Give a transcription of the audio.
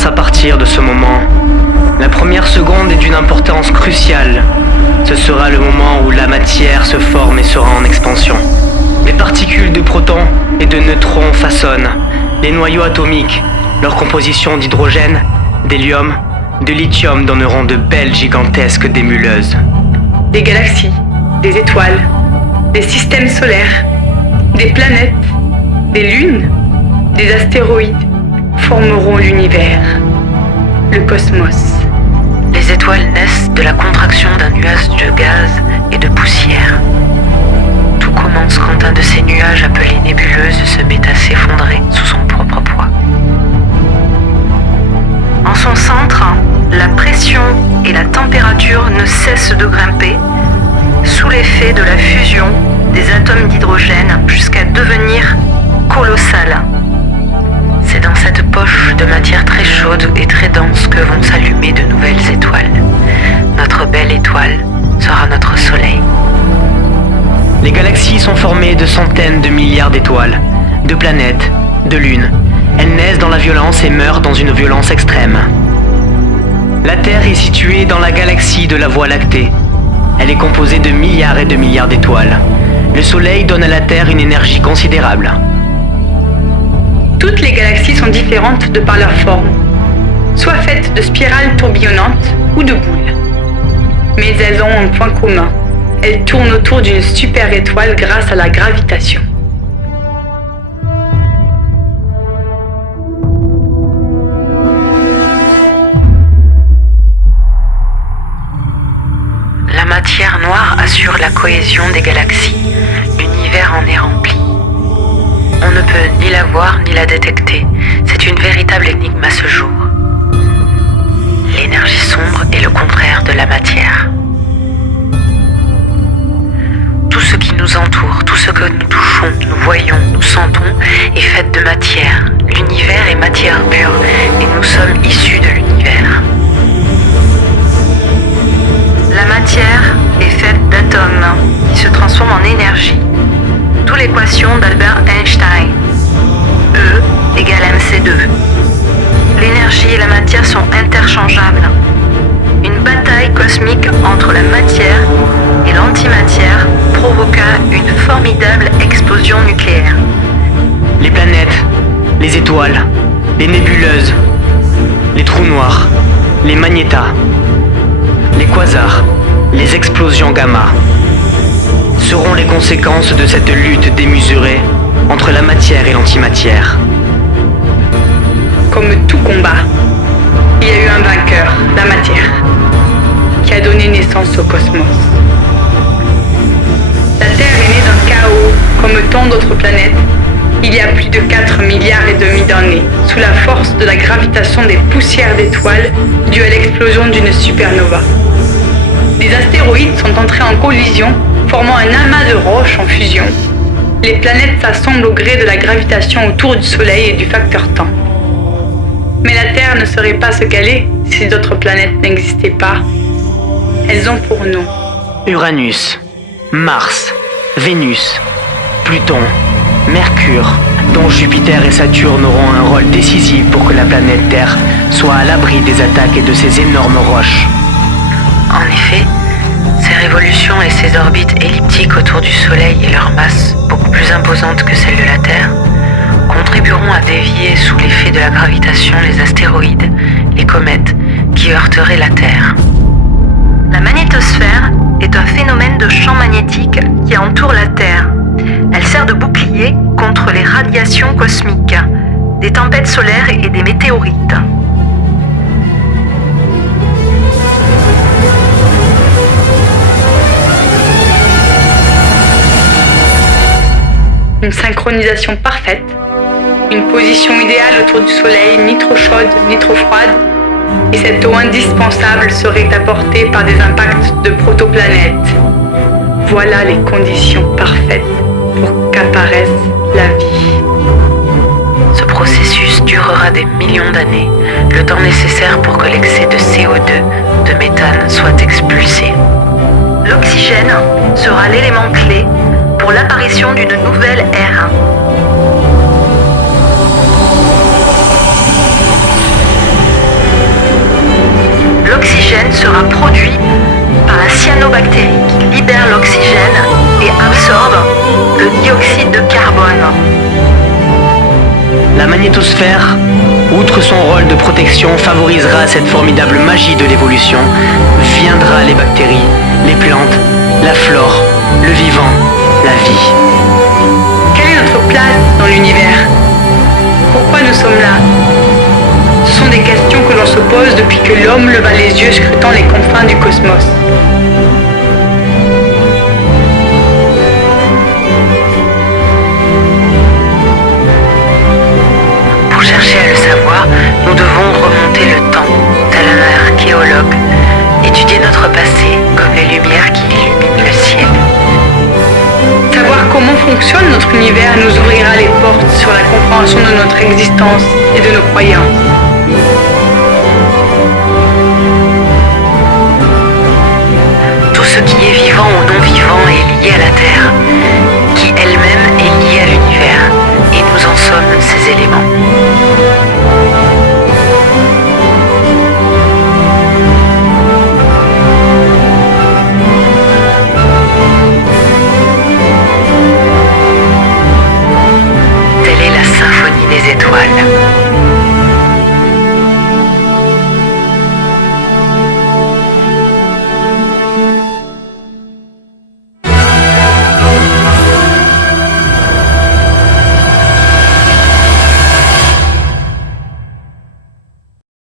commence à partir de ce moment. La première seconde est d'une importance cruciale. Ce sera le moment où la matière se forme et sera en expansion. Les particules de protons et de neutrons façonnent les noyaux atomiques. Leur composition d'hydrogène, d'hélium, de lithium donneront de belles gigantesques démuleuses. Des galaxies, des étoiles, des systèmes solaires, des planètes, des lunes, des astéroïdes formeront l'univers, le cosmos. Les étoiles naissent de la contraction d'un nuage de gaz et de poussière. Tout commence quand un de ces nuages appelés nébuleuses se met à s'effondrer sous son propre poids. En son centre, la pression et la température ne cessent de grimper sous l'effet de la fusion des atomes d'hydrogène jusqu'à devenir colossales. C'est dans cette poche de matière très chaude et très dense que vont s'allumer de nouvelles étoiles. Notre belle étoile sera notre soleil. Les galaxies sont formées de centaines de milliards d'étoiles, de planètes, de lunes. Elles naissent dans la violence et meurent dans une violence extrême. La Terre est située dans la galaxie de la Voie lactée. Elle est composée de milliards et de milliards d'étoiles. Le Soleil donne à la Terre une énergie considérable. Toutes les galaxies sont différentes de par leur forme, soit faites de spirales tourbillonnantes ou de boules. Mais elles ont un point commun. Elles tournent autour d'une super étoile grâce à la gravitation. La matière noire assure la cohésion des galaxies. L'univers en est rempli. On ne peut ni la voir ni la détecter. C'est une véritable énigme à ce jour. L'énergie sombre est le contraire de la matière. Tout ce qui nous entoure, tout ce que nous touchons, nous voyons, nous sentons est fait de matière. L'univers est matière pure et nous sommes issus de l'univers. La matière est faite d'atomes qui se transforment en énergie. D'où l'équation d'Albert Einstein. E égale mc2. L'énergie et la matière sont interchangeables. Une bataille cosmique entre la matière et l'antimatière provoqua une formidable explosion nucléaire. Les planètes, les étoiles, les nébuleuses, les trous noirs, les magnétas, les quasars, les explosions gamma seront les conséquences de cette lutte démesurée entre la matière et l'antimatière. Comme tout combat, il y a eu un vainqueur, la matière, qui a donné naissance au cosmos. La Terre est née d'un chaos, comme tant d'autres planètes, il y a plus de 4 milliards et demi d'années, sous la force de la gravitation des poussières d'étoiles due à l'explosion d'une supernova. Les astéroïdes sont entrés en collision, formant un amas de roches en fusion. Les planètes s'assemblent au gré de la gravitation autour du Soleil et du facteur temps. Mais la Terre ne serait pas ce qu'elle est si d'autres planètes n'existaient pas. Elles ont pour nom Uranus, Mars, Vénus, Pluton, Mercure, dont Jupiter et Saturne auront un rôle décisif pour que la planète Terre soit à l'abri des attaques et de ces énormes roches. En effet, ces révolutions et ces orbites elliptiques autour du Soleil et leur masse, beaucoup plus imposante que celle de la Terre, contribueront à dévier sous l'effet de la gravitation les astéroïdes, les comètes, qui heurteraient la Terre. La magnétosphère est un phénomène de champ magnétique qui entoure la Terre. Elle sert de bouclier contre les radiations cosmiques, des tempêtes solaires et des météorites. une synchronisation parfaite, une position idéale autour du Soleil, ni trop chaude ni trop froide, et cette eau indispensable serait apportée par des impacts de protoplanètes. Voilà les conditions parfaites pour qu'apparaisse la vie. Ce processus durera des millions d'années, le temps nécessaire pour que l'excès de CO2, de méthane, soit expulsé. L'oxygène sera l'élément clé pour l'apparition d'une nouvelle ère. l'oxygène sera produit par la cyanobactérie qui libère l'oxygène et absorbe le dioxyde de carbone. La magnétosphère, outre son rôle de protection, favorisera cette formidable magie de l'évolution. Viendra les bactéries, les plantes, la flore, le vivant, la vie. Quelle est notre place dans l'univers? Pourquoi nous sommes là? Ce sont des questions que l'on se pose depuis que l'homme leva les yeux scrutant les confins du cosmos. Pour chercher à le savoir, nous devons remonter le temps, tel un archéologue, étudier notre passé comme les lumières qui illuminent le ciel. Savoir comment fonctionne notre univers nous ouvrira les portes sur la compréhension de notre existence et de nos croyances. Tout ce qui est vivant ou non vivant est lié à la Terre, qui elle-même est liée à l'univers, et nous en sommes ces éléments.